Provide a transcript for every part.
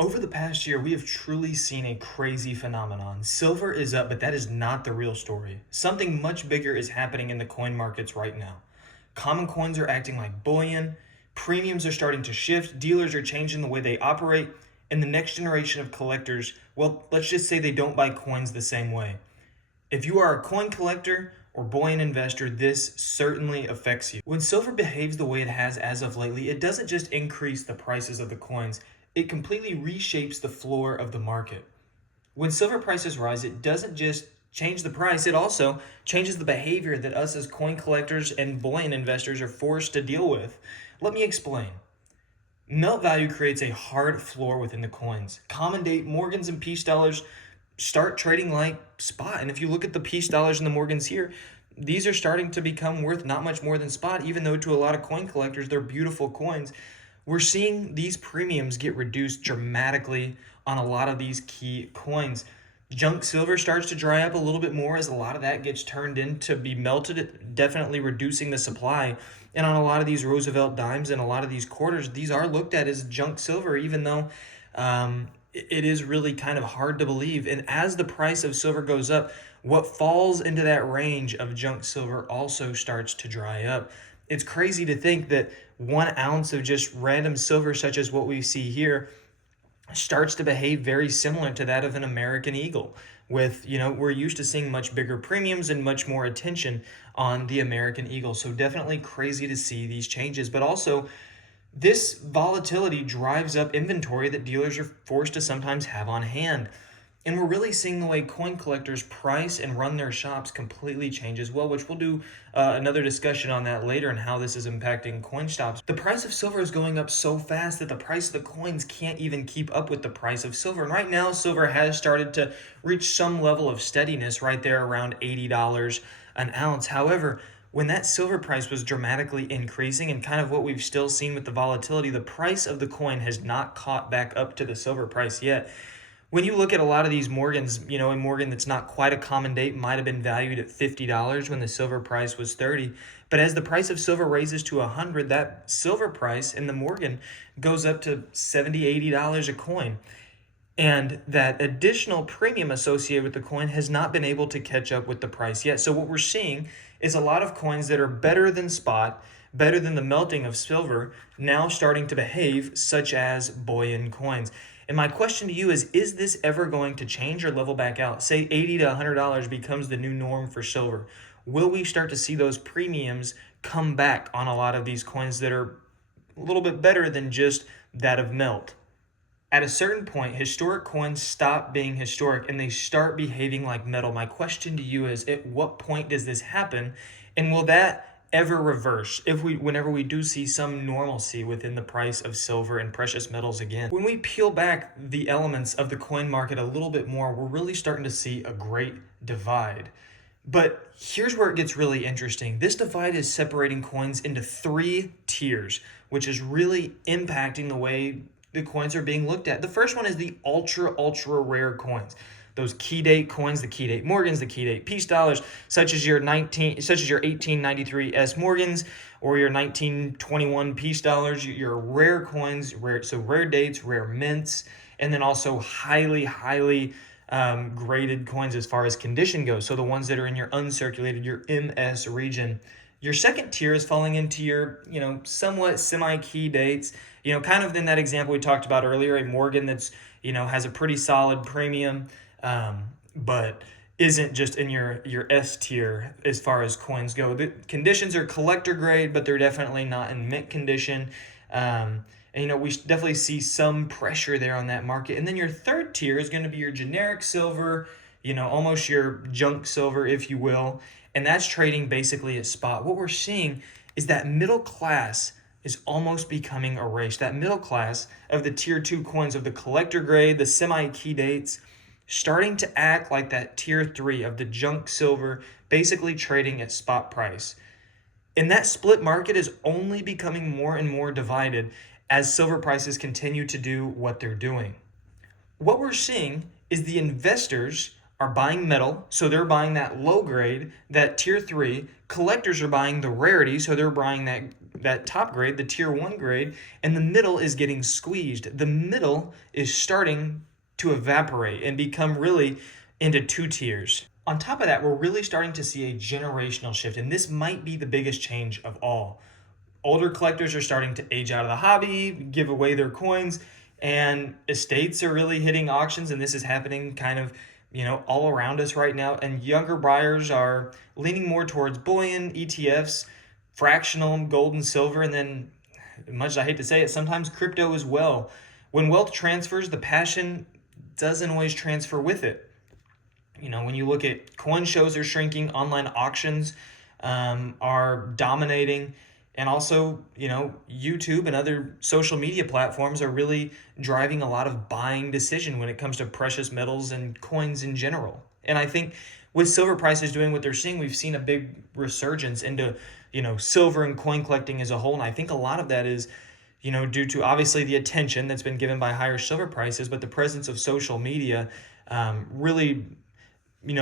Over the past year, we have truly seen a crazy phenomenon. Silver is up, but that is not the real story. Something much bigger is happening in the coin markets right now. Common coins are acting like bullion, premiums are starting to shift, dealers are changing the way they operate, and the next generation of collectors, well, let's just say they don't buy coins the same way. If you are a coin collector or bullion investor, this certainly affects you. When silver behaves the way it has as of lately, it doesn't just increase the prices of the coins, it completely reshapes the floor of the market. When silver prices rise, it doesn't just change the price, it also changes the behavior that us as coin collectors and bullion investors are forced to deal with. Let me explain. Melt value creates a hard floor within the coins. Common date Morgans and Peace dollars start trading like spot. And if you look at the Peace dollars and the Morgans here, these are starting to become worth not much more than spot, even though to a lot of coin collectors, they're beautiful coins. We're seeing these premiums get reduced dramatically on a lot of these key coins. Junk silver starts to dry up a little bit more as a lot of that gets turned in to be melted, definitely reducing the supply. And on a lot of these Roosevelt dimes and a lot of these quarters, these are looked at as junk silver, even though it is really kind of hard to believe. And as the price of silver goes up, what falls into that range of junk silver also starts to dry up. It's crazy to think that 1 ounce of just random silver, such as what we see here, starts to behave very similar to that of an American Eagle. With, we're used to seeing much bigger premiums and much more attention on the American Eagle. So definitely crazy to see these changes, but also this volatility drives up inventory that dealers are forced to sometimes have on hand. And we're really seeing the way coin collectors price and run their shops completely change as well, which we'll do another discussion on that later and how this is impacting coin shops. The price of silver is going up so fast that the price of the coins can't even keep up with the price of silver. And right now, silver has started to reach some level of steadiness right there around $80 an ounce. However, when that silver price was dramatically increasing and kind of what we've still seen with the volatility, the price of the coin has not caught back up to the silver price yet. When you look at a lot of these Morgans, a Morgan that's not quite a common date might have been valued at $50 when the silver price was 30. But as the price of silver raises to 100, that silver price in the Morgan goes up to $70, $80 a coin. And that additional premium associated with the coin has not been able to catch up with the price yet. So what we're seeing is a lot of coins that are better than spot, better than the melting of silver, now starting to behave such as bullion coins. And my question to you is this ever going to change or level back out? Say $80 to $100 becomes the new norm for silver. Will we start to see those premiums come back on a lot of these coins that are a little bit better than just that of melt? At a certain point, historic coins stop being historic and they start behaving like metal. My question to you is, at what point does this happen? And will that ever reverse whenever we do see some normalcy within the price of silver and precious metals again? When we peel back the elements of the coin market a little bit more, we're really starting to see a great divide. But here's where it gets really interesting. This divide is separating coins into 3 tiers, which is really impacting the way the coins are being looked at. The first one is the ultra rare coins. Those key date coins, the key date Morgans, the key date Peace dollars, such as your 1893 S Morgans or your 1921 Peace dollars, your rare coins, rare dates, rare mints, and then also highly graded coins as far as condition goes. So the ones that are in your uncirculated, your MS region. Your second tier is falling into your, somewhat semi-key dates, kind of in that example we talked about earlier, a Morgan that's, has a pretty solid premium, but isn't just in your S tier as far as coins go. The conditions are collector grade, but they're definitely not in mint condition. And, we definitely see some pressure there on that market. And then your third tier is going to be your generic silver, almost your junk silver, if you will. And that's trading basically at spot. What we're seeing is that middle class is almost becoming erased. That middle class of the tier 2 coins of the collector grade, the semi-key dates, starting to act like that tier 3 of the junk silver, basically trading at spot price. And that split market is only becoming more and more divided as silver prices continue to do what they're doing. What we're seeing is the investors are buying metal, so they're buying that low grade, that tier 3. Collectors are buying the rarity, so they're buying that top grade, the tier 1 grade, and the middle is getting squeezed. The middle is starting to evaporate and become really into two tiers. On top of that, we're really starting to see a generational shift, and this might be the biggest change of all. Older collectors are starting to age out of the hobby, give away their coins, and estates are really hitting auctions, and this is happening kind of, all around us right now. And younger buyers are leaning more towards bullion, ETFs, fractional, gold and silver, and then, much as I hate to say it, sometimes crypto as well. When wealth transfers, the passion doesn't always transfer with it. When you look at coin shows are shrinking, online auctions are dominating, and also, YouTube and other social media platforms are really driving a lot of buying decision when it comes to precious metals and coins in general. And I think with silver prices doing what they're seeing, we've seen a big resurgence into, silver and coin collecting as a whole. And I think a lot of that is, due to obviously the attention that's been given by higher silver prices, but the presence of social media really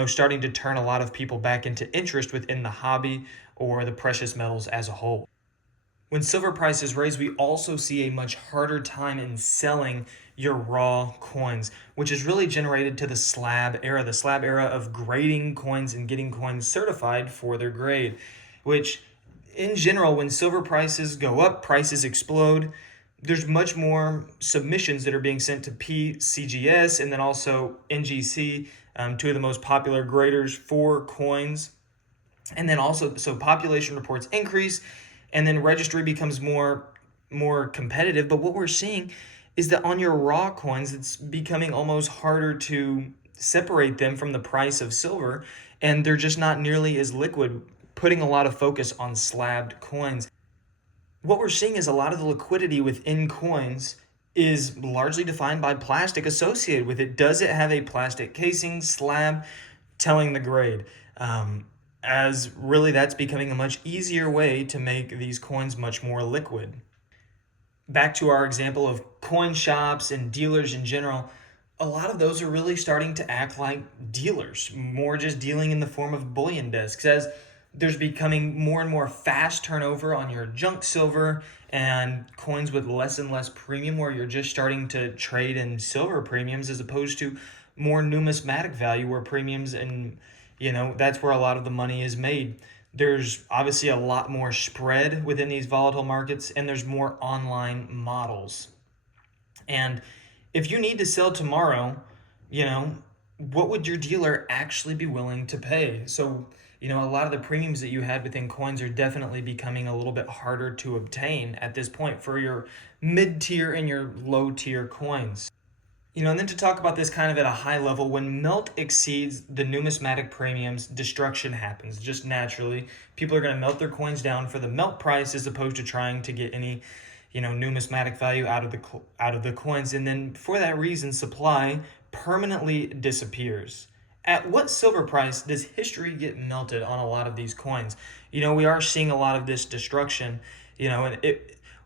starting to turn a lot of people back into interest within the hobby or the precious metals as a whole. When silver prices raise, we also see a much harder time in selling your raw coins, which is really generated to the slab era of grading coins and getting coins certified for their grade, which in general, when silver prices go up, prices explode. There's much more submissions that are being sent to PCGS and then also NGC, two of the most popular graders for coins. And then also, so population reports increase, and then registry becomes more competitive. But what we're seeing is that on your raw coins, it's becoming almost harder to separate them from the price of silver, and they're just not nearly as liquid, putting a lot of focus on slabbed coins. What we're seeing is a lot of the liquidity within coins is largely defined by plastic associated with it. Does it have a plastic casing, slab, telling the grade? As really that's becoming a much easier way to make these coins much more liquid. Back to our example of coin shops and dealers in general, a lot of those are really starting to act like dealers, more just dealing in the form of bullion desks, as there's becoming more and more fast turnover on your junk silver and coins with less and less premium, where you're just starting to trade in silver premiums as opposed to more numismatic value where premiums, and that's where a lot of the money is made. There's obviously a lot more spread within these volatile markets, and there's more online models. And if you need to sell tomorrow, what would your dealer actually be willing to pay? So, a lot of the premiums that you had within coins are definitely becoming a little bit harder to obtain at this point for your mid-tier and your low-tier coins. And then to talk about this kind of at a high level, when melt exceeds the numismatic premiums, destruction happens just naturally. People are going to melt their coins down for the melt price as opposed to trying to get any, numismatic value out of the coins. And then for that reason, supply permanently disappears. At what silver price does history get melted on a lot of these coins? We are seeing a lot of this destruction, and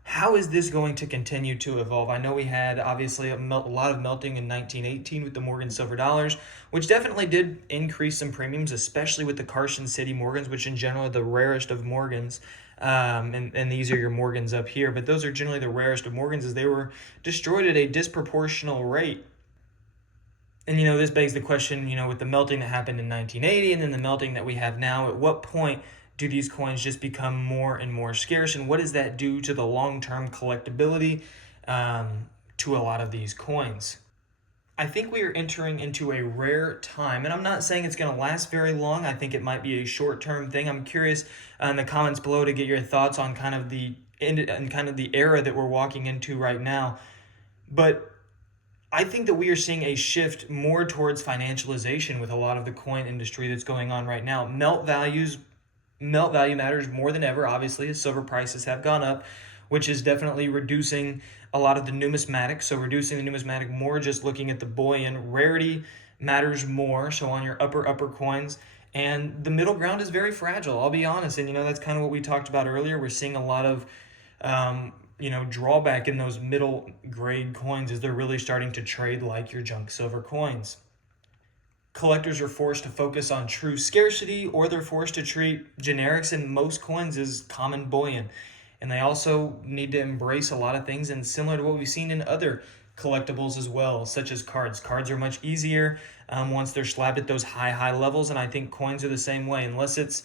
how is this going to continue to evolve? I know we had obviously a lot of melting in 1918 with the Morgan silver dollars, which definitely did increase some premiums, especially with the Carson City Morgans, which in general are the rarest of Morgans. And these are your Morgans up here, but those are generally the rarest of Morgans, as they were destroyed at a disproportional rate. And, this begs the question, with the melting that happened in 1980 and then the melting that we have now, at what point do these coins just become more and more scarce? And what does that do to the long-term collectability to a lot of these coins? I think we are entering into a rare time, and I'm not saying it's going to last very long. I think it might be a short-term thing. I'm curious in the comments below to get your thoughts on kind of the era that we're walking into right now. But I think that we are seeing a shift more towards financialization with a lot of the coin industry that's going on right now. Melt value matters more than ever, obviously, as silver prices have gone up, which is definitely reducing a lot of the numismatic. So reducing the numismatic more, just looking at the bullion. Rarity matters more, so on your upper coins. And the middle ground is very fragile, I'll be honest. And, that's kind of what we talked about earlier. We're seeing a lot of drawback in those middle grade coins as they're really starting to trade like your junk silver coins. collectors are forced to focus on true scarcity, or they're forced to treat generics in most coins as common bullion. And they also need to embrace a lot of things, and similar to what we've seen in other collectibles as well, such as cards. Cards are much easier once they're slabbed at those high levels, and I think coins are the same way. Unless it's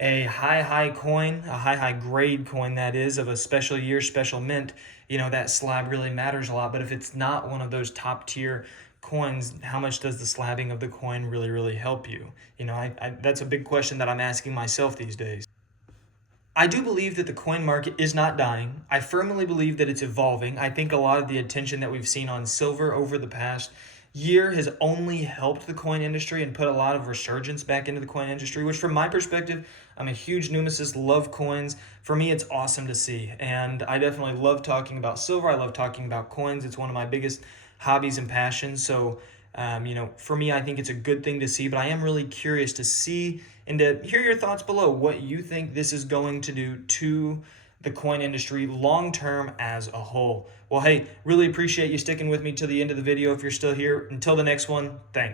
a high coin, a high grade coin, that is, of a special year, special mint, that slab really matters a lot. But if it's not one of those top tier coins, how much does the slabbing of the coin really help you? That's a big question that I'm asking myself these days. I do believe that the coin market is not dying. I firmly believe that it's evolving. I think a lot of the attention that we've seen on silver over the past year has only helped the coin industry and put a lot of resurgence back into the coin industry, which from my perspective, I'm a huge numismatist, love coins. For me, it's awesome to see. And I definitely love talking about silver. I love talking about coins. It's one of my biggest hobbies and passions. So for me, I think it's a good thing to see, but I am really curious to see and to hear your thoughts below, what you think this is going to do to the coin industry long term as a whole. Well, hey, really appreciate you sticking with me to the end of the video. If you're still here, until the next one, thanks.